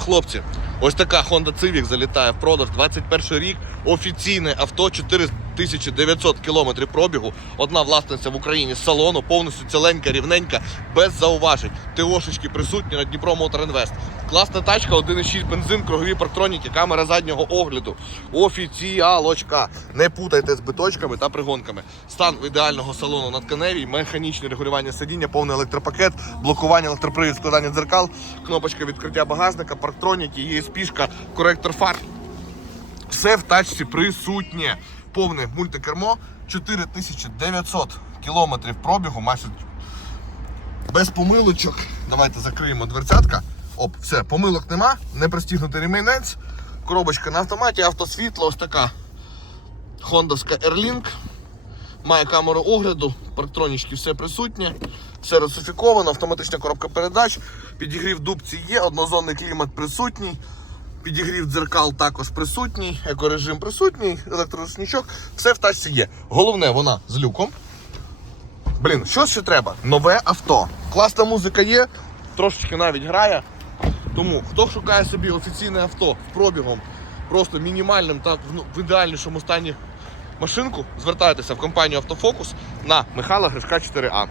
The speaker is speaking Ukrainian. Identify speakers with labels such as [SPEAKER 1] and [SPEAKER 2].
[SPEAKER 1] Хлопці, ось така Honda Civic залітає в продаж 21 рік. Офіційне авто 4900 кілометрів пробігу. Одна власниця в Україні з салону, повністю ціленька, рівненька, без зауважень. ТОшечки присутні на Дніпро Мотор Інвест. Класна тачка, 1,6 бензин, кругові парктроніки, камера заднього огляду. Офіціалочка. Не путайте з биточками та пригонками. Стан ідеального салону на тканевій, механічне регулювання сидіння, повний електропакет, блокування електропривід, складання дзеркал, кнопочка відкриття багажника, парктроніки, ESP-шка, коректор фар. Все в тачці присутнє. Повне мультикермо, 4900 кілометрів пробігу, майже без помилочок. Давайте закриємо дверцятка. Оп, все, помилок нема, не пристігнутий ремінець. Коробочка на автоматі, автосвітло, ось така хондовська Airlink. Має камеру огляду, парктронічки все присутнє, все русифіковано, автоматична коробка передач, підігрів дубці є, однозонний клімат присутній, підігрів дзеркал також присутній, екорежим присутній, електроручничок, все в тачці є. Головне, вона з люком. Блін, що ще треба? Нове авто. Класна музика є, трошечки навіть грає. Тому хто шукає собі офіційне авто з пробігом, просто мінімальним та в, ну, ідеальнішому стані машинку, звертайтеся в компанію Автофокус на Михайла Гришка 4А.